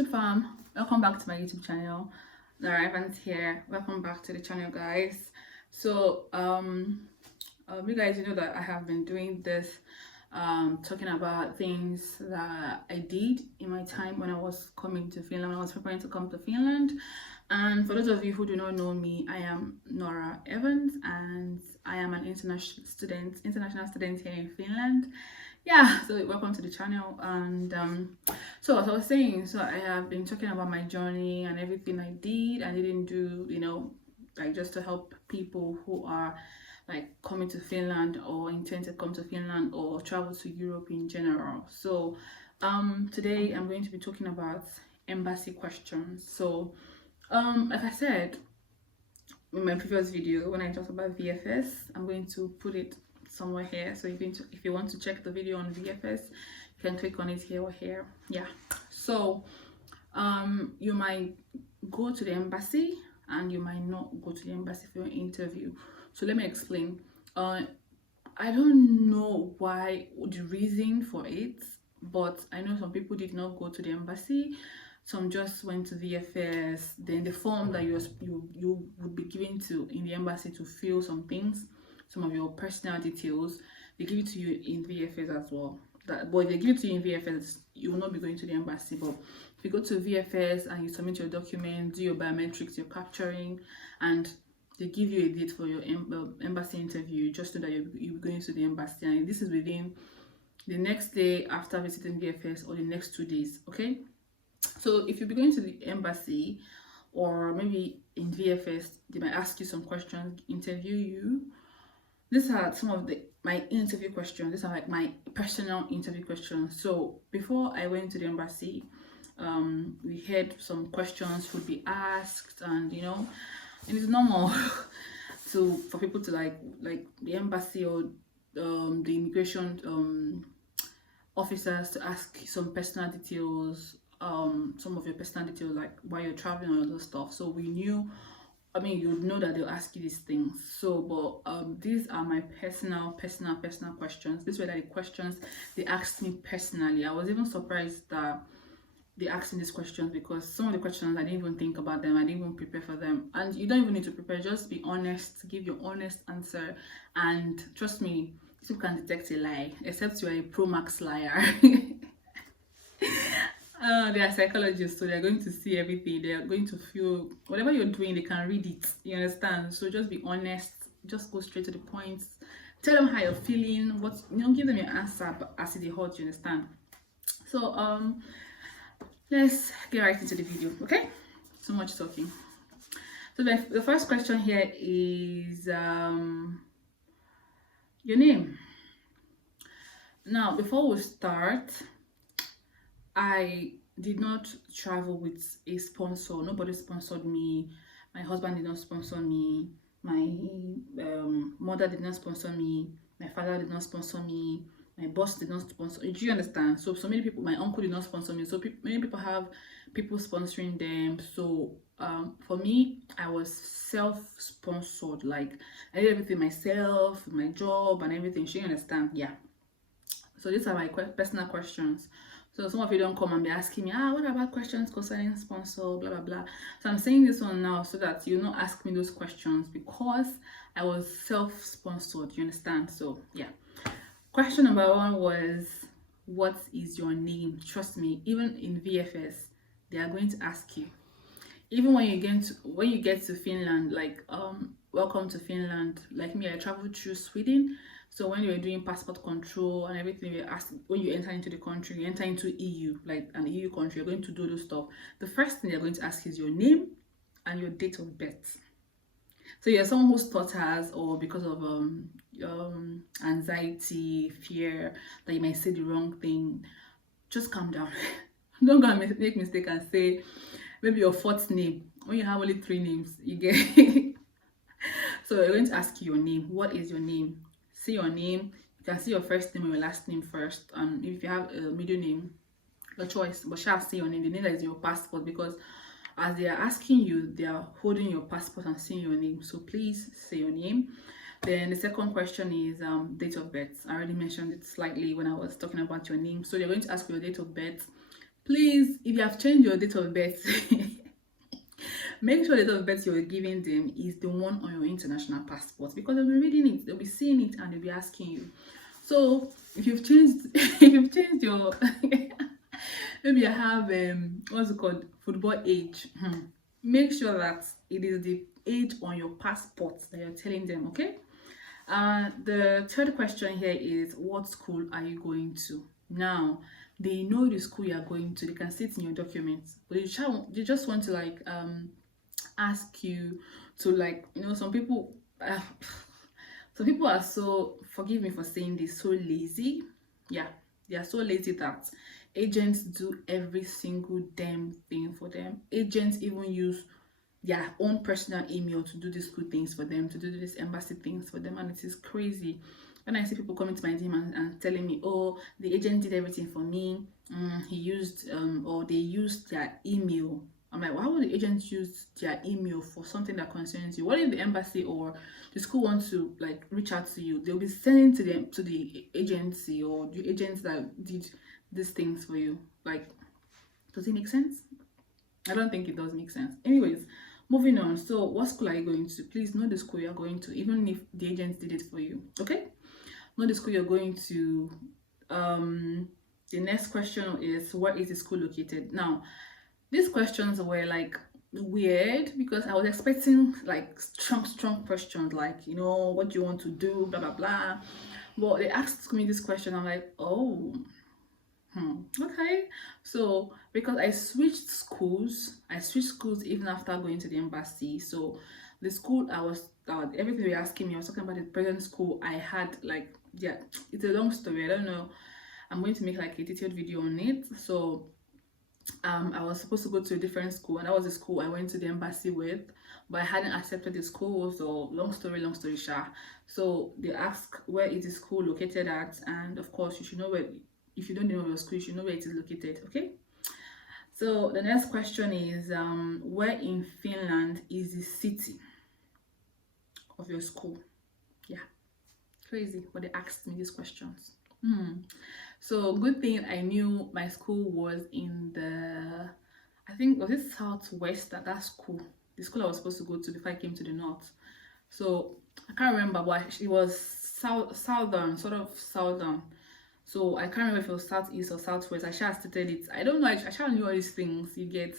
YouTube fam, welcome back to my YouTube channel. Nora here. Welcome back to the channel, guys. So you guys, you know that I have been doing this talking about things that I did in my time when I was coming to Finland, when I was preparing to come to Finland. And for those of you who do not know me, I am Nora Evans and I am an international student here in Finland. Yeah, so welcome to the channel. And so as I was saying, so I have been talking about my journey and everything I didn't do, you know, like just to help people who are like coming to Finland or intend to come to Finland or travel to Europe in general. So today I'm going to be talking about embassy questions. So like I said in my previous video when I talked about VFS, I'm going to put it somewhere here, so if you want to check the video on VFS, you can click on it here or here. Yeah, so you might go to the embassy and you might not go to the embassy for your interview. So let me explain. I don't know why, the reason for it, but I know some people did not go to the embassy. Some just went to VFS. Then the form that you would be given to in the embassy to fill some things, some of your personal details, they give it to you in VFS as well. But if they give it to you in VFS, you will not be going to the embassy. But if you go to VFS and you submit your documents, do your biometrics, you're capturing, and they give you a date for your embassy interview, just so that you'll be going to the embassy. And this is within the next day after visiting VFS or the next 2 days, okay? So if you'll be going to the embassy or maybe in VFS, they might ask you some questions, interview you. These are some of my interview questions. These are like my personal interview questions. So before I went to the embassy, we had some questions would be asked, and you know, and it's normal for people to like the embassy or the immigration officers to ask some personal details, some of your personal details, like while you're traveling and all those stuff. So we knew, I mean, you know that they'll ask you these things. So, but these are my personal questions. These were like the questions they asked me personally. I was even surprised that they asked me these questions, because some of the questions I didn't even think about them. I didn't even prepare for them. And you don't even need to prepare. Just be honest. Give your honest answer. And trust me, you can detect a lie, except you are a Pro Max liar. They are psychologists, so they're going to see everything. They are going to feel whatever you're doing, they can read it. You understand? So just be honest. Just go straight to the point. Tell them how you're feeling. Give them your answer, but as it hot. You understand? So let's get right into the video. Okay? So much talking. So the first question here is your name. Now, before we start, I did not travel with a sponsor. Nobody sponsored me. My husband did not sponsor me. My mother did not sponsor me. My father did not sponsor me. My boss did not sponsor. Do you understand? So many people, my uncle did not sponsor me. So many people have people sponsoring them. So for me, I was self-sponsored. Like I did everything myself, my job and everything. Do you understand? Yeah. So these are my personal questions. So some of you don't come and be asking me, what about questions concerning sponsor, blah, blah, blah. So I'm saying this one now so that you not ask me those questions, because I was self-sponsored, you understand? So yeah. Question number 1 was, what is your name? Trust me, even in VFS, they are going to ask you. Even when you get to Finland, like welcome to Finland. Like me, I traveled through Sweden. So when you're doing passport control and everything, we ask when you enter into the country, you enter into EU, like an EU country, you're going to do those stuff. The first thing they're going to ask is your name and your date of birth. So you're someone who stutters, or because of anxiety, fear that you might say the wrong thing, just calm down. Don't go and make mistake and say maybe your 4th name when you have only 3 names. You get So they're going to ask you your name. What is your name? See your name. You can see your first name or your last name first, and if you have a middle name, your choice, but shall see your name, the name that is your passport, because as they are asking you, they are holding your passport and seeing your name. So please say your name. Then the second question is date of birth. I already mentioned it slightly when I was talking about your name. So they're going to ask for your date of birth. Please, if you have changed your date of birth, make sure the date of birth you're giving them is the one on your international passport, because they'll be reading it, they'll be seeing it, and they'll be asking you. So if you've changed if you've changed your maybe I have what's it called, football age, make sure that it is the age on your passport that you're telling them. Okay. The third question here is, what school are you going to? Now, they know the school you are going to, they can see it in your documents, but they just want to like ask you to, like, you know, some people are so, forgive me for saying this, so lazy. Yeah, they are so lazy that agents do every single damn thing for them. Agents even use their own personal email to do these good things for them, to do these embassy things for them, and it is crazy. When I see people coming to my team and telling me, oh, the agent did everything for me, he used or they used their email. I'm like, why would the agent use their email for something that concerns you? What if the embassy or the school wants to like reach out to you? They'll be sending to them, to the agency or the agents that did these things for you. Like, does it make sense? I don't think it does make sense. Anyways, moving on. So what school are you going to? Please know the school you're going to, even if the agent did it for you. Okay, know the school you're going to. The next question is, where is the school located? Now, these questions were like weird because I was expecting like strong questions, like, you know, what do you want to do, blah blah blah. But they asked me this question, I'm like, oh, okay. So because I switched schools even after going to the embassy. So the school I was everything they were asking me, I was talking about the present school I had. Like, yeah, it's a long story, I don't know, I'm going to make like a detailed video on it. So I was supposed to go to a different school, and that was the school I went to the embassy with, but I hadn't accepted the school. So long story short. So they ask, where is the school located at? And of course, you should know where. If you don't know your school, you should know where it is located. Okay. So the next question is, where in Finland is the city of your school? Yeah, crazy, but they asked me these questions. So good thing I knew my school was in the, I think, was it southwest, that school, the school I was supposed to go to before I came to the north. So I can't remember, but it was southern, sort of southern. So I can't remember if it was southeast or southwest. I should have stated it. I don't know. I should have knew all these things, you get.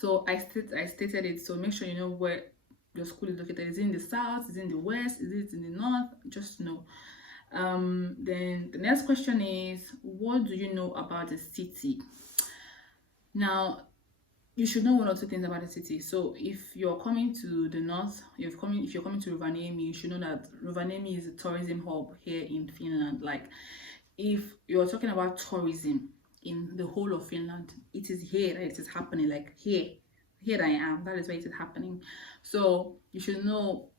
So I stated it. So make sure you know where your school is located. Is it in the south? Is it in the west? Is it in the north? Just know. Then the next question is, what do you know about the city? Now, you should know one or two things about the city. So if you're coming to the north, if you're coming to Rovaniemi, you should know that Rovaniemi is a tourism hub here in Finland. Like, if you're talking about tourism in the whole of Finland, it is here that it is happening. Like, here I am, that is where it is happening. So you should know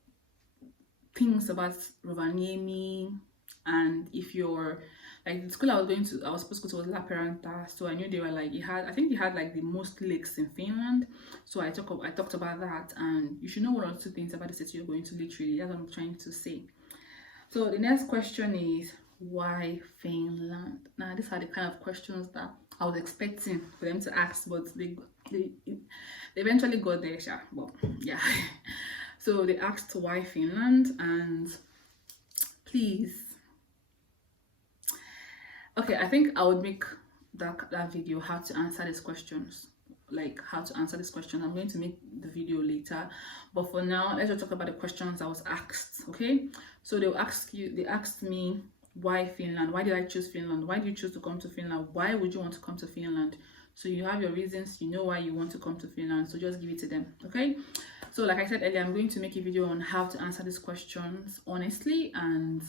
things about Rovaniemi. And if you're like, the school I was supposed to go to was Lappeenranta, so I knew they were like, I think they had like the most lakes in Finland. So I talked about that, and you should know one or two things about the city you're going to. Literally, that's what I'm trying to say. So the next question is, why Finland? Now, these are the kind of questions that I was expecting for them to ask, but they eventually got there. Well, yeah. So they asked why Finland, and please. Okay, I think I would make that video, how to answer these questions, like how to answer this question. I'm going to make the video later, but for now, let's just talk about the questions I was asked. Okay, so they asked me, why Finland? Why did I choose Finland? Why did you choose to come to Finland? Why would you want to come to Finland? So you have your reasons, you know why you want to come to Finland, so just give it to them. Okay, so like I said earlier, I'm going to make a video on how to answer these questions honestly, and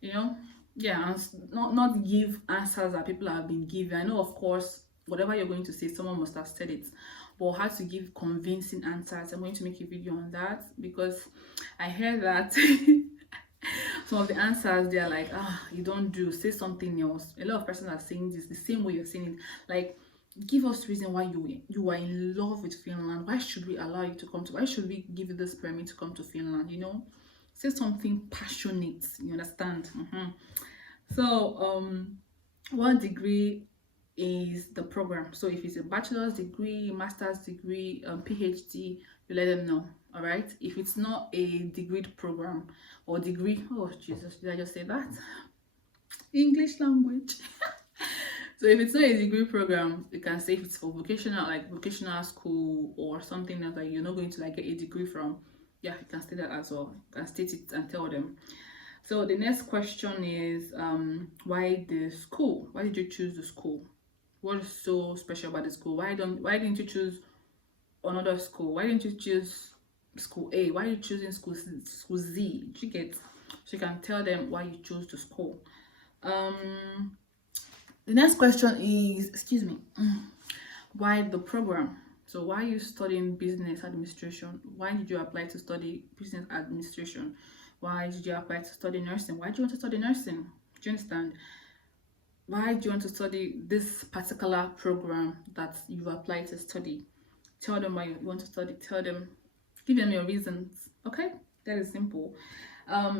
you know, yeah, and not give answers that people have been given. I know, of course, whatever you're going to say, someone must have said it, but how to give convincing answers, I'm going to make a video on that, because I heard that some of the answers, they're like, you don't do, say something else. A lot of persons are saying this the same way you're saying it. Like, give us reason why you are in love with Finland. Why should we allow you to come to, why should we give you this permit to come to Finland? You know, say something passionate, you understand? So what degree is the program. So if it's a bachelor's degree, master's degree, PhD, you let them know. All right. If it's not a degree program or degree, oh Jesus, did I just say that? English language. So if it's not a degree program, you can say if it's for vocational, like vocational school or something that like you're not going to like get a degree from. Yeah, you can state that as well. You can state it and tell them. So the next question is why the school? Why did you choose the school? What is so special about the school? Why didn't you choose another school? Why didn't you choose school A? Why are you choosing school Z? Did you get? So you can tell them why you chose the school. The next question is, excuse me, why the program? So why are you studying business administration? Why did you apply to study business administration? Why did you apply to study nursing? Why do you want to study nursing? Do you understand? Why do you want to study this particular program that you've applied to study? Tell them why you want to study. Tell them, give them your reasons. Okay, that is simple.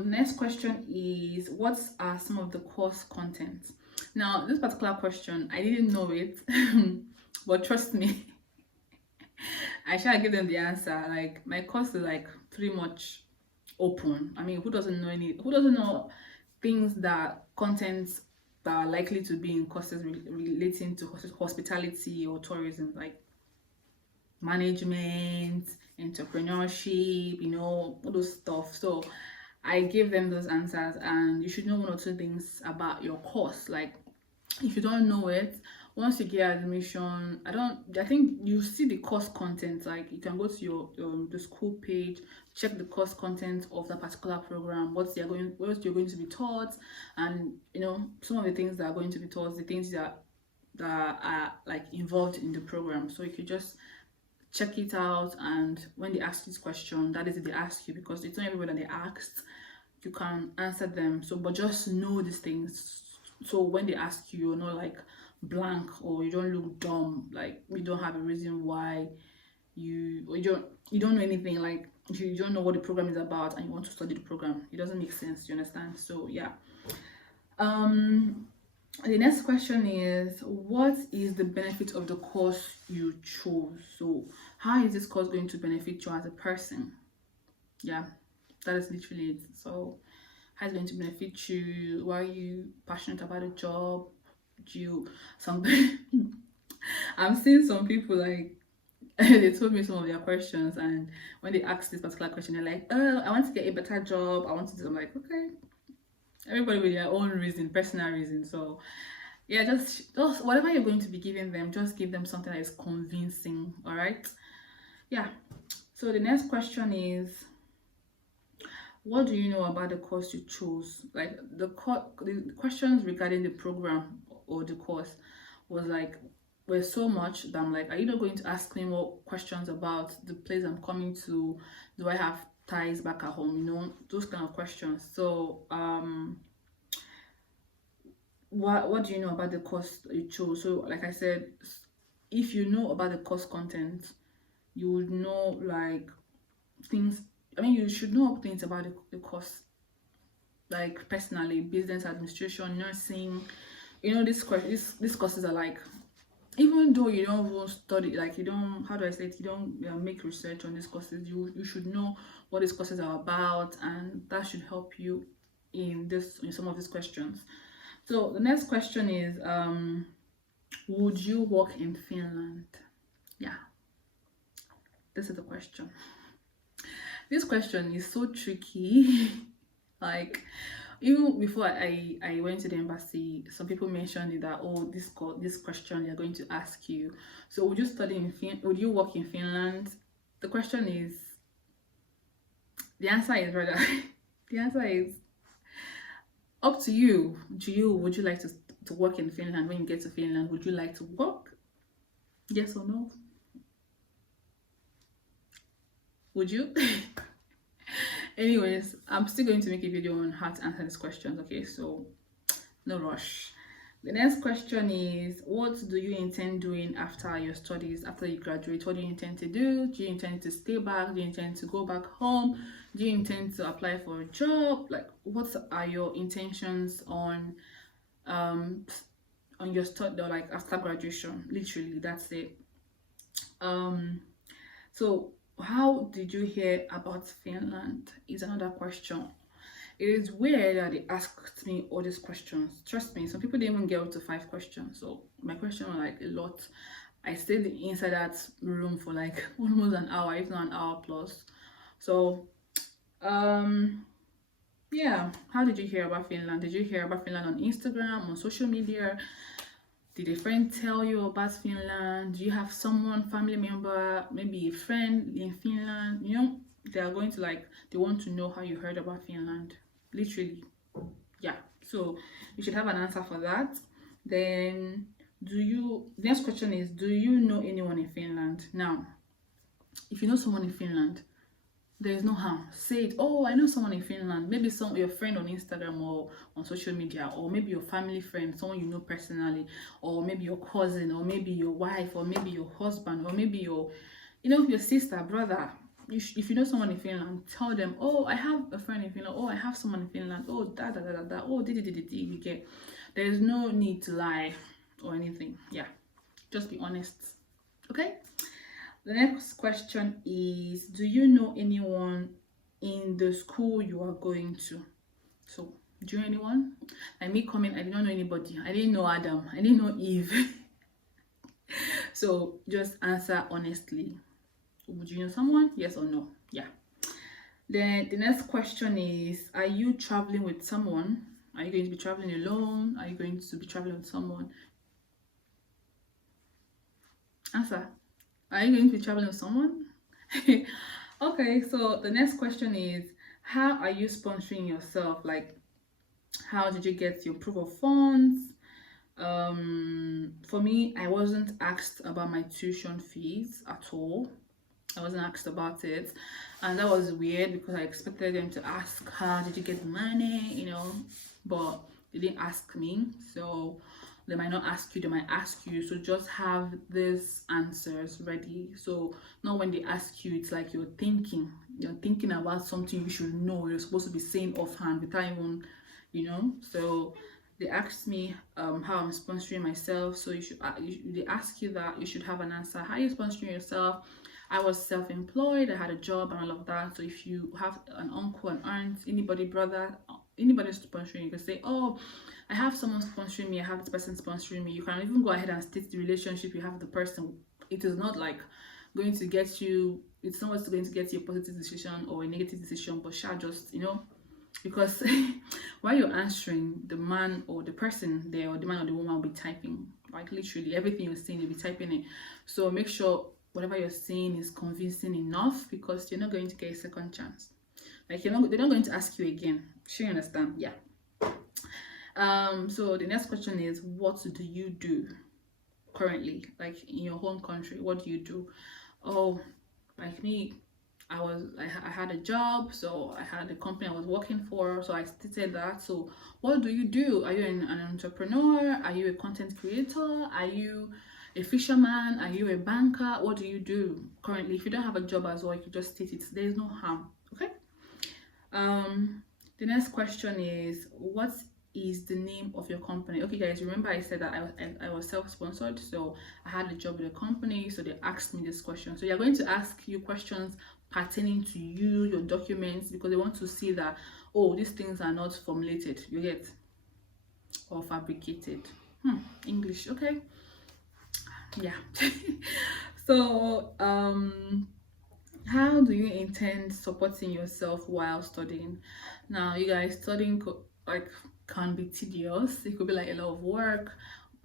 Next question is, what are some of the course contents? Now, this particular question, I didn't know it, but trust me, I shall give them the answer. Like, my course is like pretty much open. I mean, who doesn't know things that contents that are likely to be in courses relating to hospitality or tourism, like management, entrepreneurship, you know, all those stuff. So I gave them those answers, and you should know one or two things about your course. Like, if you don't know it, once you get admission, I think you see the course content. Like, you can go to your the school page, check the course content of that particular program, what you're going to be taught, and you know, some of the things that are going to be taught, the things that are like involved in the program. So you could just check it out, and when they ask this question, that is if they ask you, because it's not everybody that they asked, you can answer them. So but just know these things, so when they ask you, you're not like blank, or you don't look dumb, like you don't have a reason why you don't know anything, like you don't know what the program is about and you want to study the program. It doesn't make sense, you understand? So yeah. The next question is, what is the benefit of the course you chose? So how is this course going to benefit you as a person? Yeah, that is literally it. So how is it going to benefit you? Why are you passionate about a job? I'm seeing some people like they told me some of their questions, and when they ask this particular question, they're like, oh, I want to get a better job, I want to do. I'm like, okay, everybody with their own reason, personal reason. So yeah, just whatever you're going to be giving them, just give them something that is convincing. All right, yeah. So the next question is, what do you know about the course you chose? Like the questions regarding the program or the course were so much that I'm like, are you not going to ask me more questions about the place I'm coming to? Do I have ties back at home? You know, those kind of questions. So what do you know about the course you chose? So like I said, if you know about the course content, you would know like things. I mean, you should know things about the course, like personally, business administration, nursing. You know, these courses are like, even though you don't even study, like you don't, how do I say it, you don't make research on these courses, you should know what these courses are about, and that should help you in some of these questions. So the next question is, would you work in Finland? Yeah, this is the question. This question is so tricky. Like, even before I went to the embassy, some people mentioned it that, oh, this question they're going to ask you. So would you work in Finland? The question is, the answer is rather the answer is up to you. Would you like to work in Finland? When you get to Finland, would you like to work? Yes or no? Would you? Anyways, I'm still going to make a video on how to answer these questions, okay? So no rush. The next question is, what do you intend doing after your studies, after you graduate? What do you intend to do? Do you intend to stay back? Do you intend to go back home? Do you intend to apply for a job? Like, what are your intentions on on your study, or like after graduation. Literally, that's it. So how did you hear about Finland is another question. It is weird that they asked me all these questions. Trust me, some people didn't even get up to 5 questions. So my question was like a lot. I stayed inside that room for like almost an hour, if not an hour plus. So yeah, how did you hear about Finland? Did you hear about Finland on Instagram, on social media? Did a friend tell you about Finland? Do you have someone, family member, maybe a friend in Finland? You know, they are going to like, they want to know how you heard about Finland. Literally. Yeah. So you should have an answer for that. Then next question is, do you know anyone in Finland? Now, if you know someone in Finland, there is no harm. Say it. Oh, I know someone in Finland. Maybe your friend on Instagram or on social media, or maybe your family friend, someone you know personally, or maybe your cousin, or maybe your wife, or maybe your husband, or maybe your, your sister, brother. If you know someone in Finland, tell them, oh, I have a friend in Finland. Oh, I have someone in Finland. Oh, da da da da da. Oh, you get. There is no need to lie or anything. Yeah, just be honest. Okay. The next question is, do you know anyone in the school you are going to? So, do you know anyone? Like me coming, I did not know anybody. I didn't know Adam. I didn't know Eve. So, just answer honestly. Would you know someone? Yes or no? Yeah. Then the next question is, are you traveling with someone? Are you going to be traveling alone? Are you going to be traveling with someone? Answer. Are you going to be traveling with someone? Okay, so the next question is, how are you sponsoring yourself? Like, how did you get your proof of funds? For me, I wasn't asked about my tuition fees at all. I wasn't asked about it, and that was weird because I expected them to ask, how did you get the money, but they didn't ask me. So they might not ask you, they might ask you. So just have these answers ready. So now when they ask you, it's like you're thinking about something you should know, you're supposed to be saying offhand without even, so they asked me how I'm sponsoring myself. So they ask you that, you should have an answer. How are you sponsoring yourself? I was self-employed, I had a job and all of that. So if you have an uncle, an aunt, anybody, brother, anybody sponsoring, you can say, oh, I have someone sponsoring me, I have this person sponsoring me. You can even go ahead and state the relationship you have with the person. It is not like going to get you, it's not what's going to get you a positive decision or a negative decision, but just, because while you're answering, the man or the person there, or the man or the woman will be typing, like literally everything you're saying, you'll be typing it. So make sure whatever you're saying is convincing enough, because you're not going to get a second chance. Like they're not going to ask you again. Sure, you understand? Yeah. So the next question is, what do you do currently, like in your home country? What do you do? Oh, like me, I had a job, so I had a company I was working for, so I stated that. So what do you do? Are you an entrepreneur? Are you a content creator? Are you a fisherman? Are you a banker? What do you do currently? If you don't have a job as well, you can just state it. There's no harm. Okay. The next question is, what is the name of your company? Okay guys, remember I said that I was self-sponsored, so I had a job with a company, so they asked me this question. So you're going to ask you questions pertaining to you, your documents, because they want to see that, oh, these things are not formulated, you get, or fabricated. English. Okay. Yeah. So how do you intend supporting yourself while studying? Now you guys, studying can be tedious. It could be like a lot of work,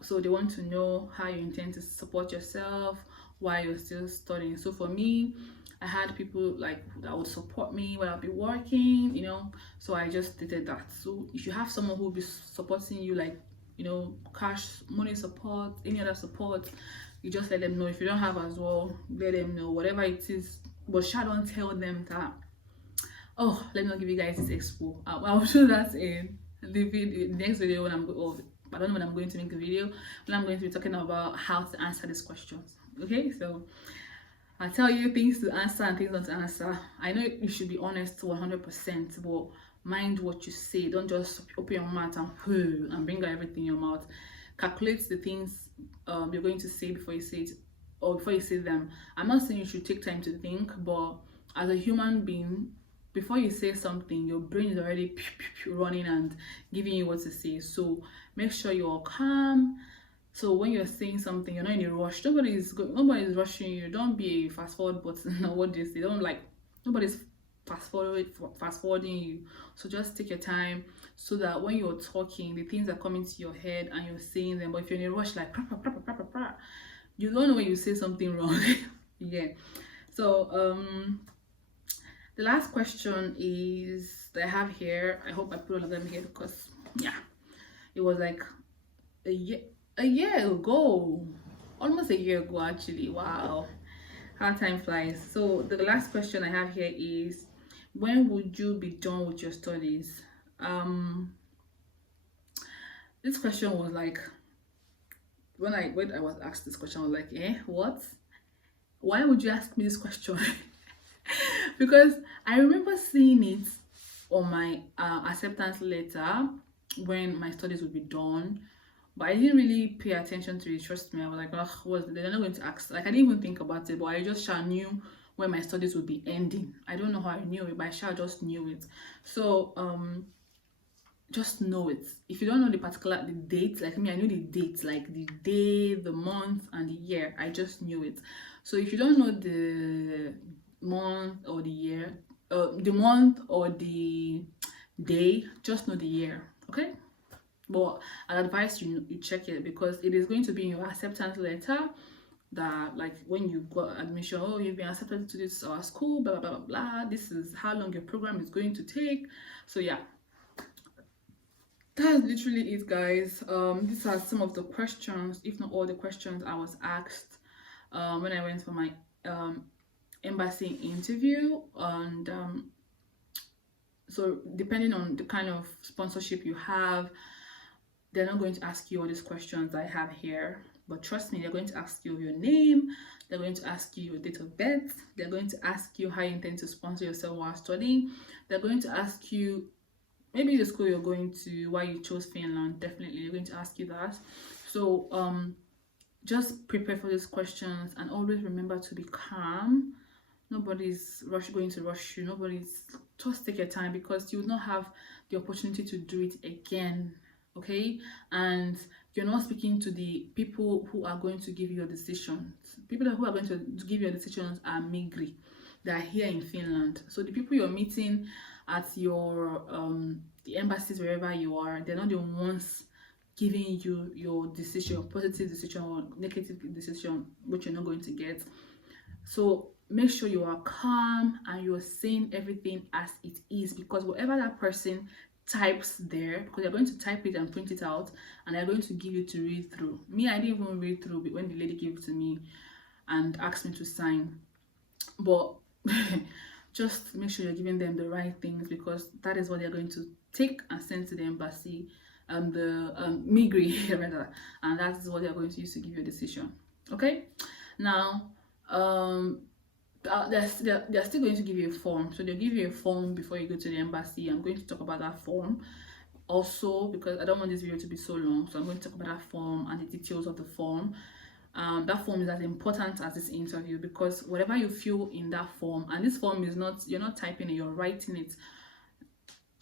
so they want to know how you intend to support yourself while you're still studying. So for me, I had people like that would support me while I'll be working, so I just did that. So if you have someone who will be supporting you, like cash, money support, any other support, you just let them know. If you don't have as well, let them know, whatever it is, but don't tell them that, oh, let me not give you guys this expo. I'll show that in the next video when I don't know when I'm going to make the video, when I'm going to be talking about how to answer these questions. Okay, so I'll tell you things to answer and things not to answer. I know you should be honest 100%, but mind what you say. Don't just open your mouth and bring out everything in your mouth. calculate the things you're going to say before you say it, or before you say them. I'm not saying you should take time to think, but as a human being, before you say something, your brain is already running and giving you what to say. So make sure you're calm. So when you're saying something, you're not in a rush. Nobody's rushing you. Don't be a fast forward button. What they say. Don't like nobody's fast forwarding you. So just take your time so that when you're talking, the things are coming to your head and you're saying them. But if you're in a rush, like you don't know when you say something wrong. Yeah. So the last question is that I have here. I hope I put all of them here because yeah, it was like a year ago, almost a year ago actually. Wow, how time flies. So the last question I have here is, when would you be done with your studies? This question was like, when I was asked this question, I was like, what? Why would you ask me this question? Because I remember seeing it on my acceptance letter when my studies would be done, but I didn't really pay attention to it. Trust me, I was like, oh, they're not going to ask. Like, I didn't even think about it, but I just knew when my studies would be ending. I don't know how I knew it, but I just knew it. So just know it. If you don't know the date, like me, I knew the date, like the day, the month, and the year. I just knew it. So if you don't know the month or the year, the month or the day, just know the year, okay? But I advise you check it, because it is going to be in your acceptance letter that, like, when you got admission, oh, you've been accepted to this school, blah blah blah blah, this is how long your program is going to take. So yeah, that's literally it, guys. These are some of the questions, if not all the questions I was asked when I went for my embassy interview. And so depending on the kind of sponsorship you have, they're not going to ask you all these questions I have here, but trust me, they're going to ask you your name, they're going to ask you your date of birth, they're going to ask you how you intend to sponsor yourself while studying, they're going to ask you maybe the school you're going to, why you chose Finland. Definitely they're going to ask you that. So just prepare for these questions and always remember to be calm. Nobody's going to rush you. Just take your time, because you will not have the opportunity to do it again, okay? And you're not speaking to the people who are going to give you your decisions. People who are going to give you your decisions are Migri. They are here in Finland. So the people you're meeting at your the embassies, wherever you are, they're not the ones giving you your decision, positive decision or negative decision, which you're not going to get. So make sure you are calm and you're saying everything as it is, because whatever that person types there, because they're going to type it and print it out and they're going to give you to read through. Me, I didn't even read through when the lady gave it to me and asked me to sign. But just make sure you're giving them the right things, because that is what they're going to take and send to the embassy and the Migri rather, and that's what they're going to use to give you a decision. Okay, now they're still going to give you a form. So they'll give you a form before you go to the embassy. I'm going to talk about that form also, because I don't want this video to be so long, so I'm going to talk about that form and the details of the form. That form is as important as this interview, because whatever you feel in that form, and this form is not, you're not typing it, you're writing it,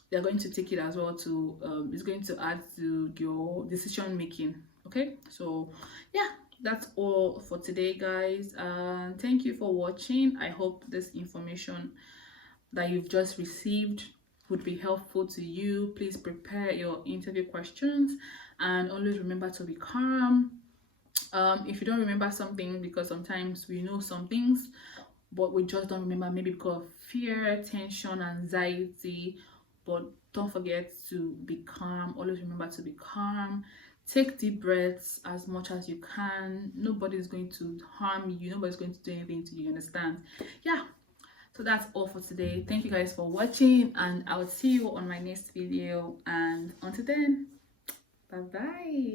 they're going to take it as well to it's going to add to your decision making. Okay, so yeah, that's all for today, guys. Thank you for watching. I hope this information that you've just received would be helpful to you. Please prepare your interview questions and always remember to be calm. If you don't remember something, because sometimes we know some things but we just don't remember, maybe because of fear, tension, anxiety, but don't forget to be calm. Always remember to be calm. Take deep breaths as much as you can. Nobody's going to harm you, nobody's going to do anything to you, understand? Yeah, so that's all for today. Thank you guys for watching, and I'll see you on my next video, and until then, bye bye.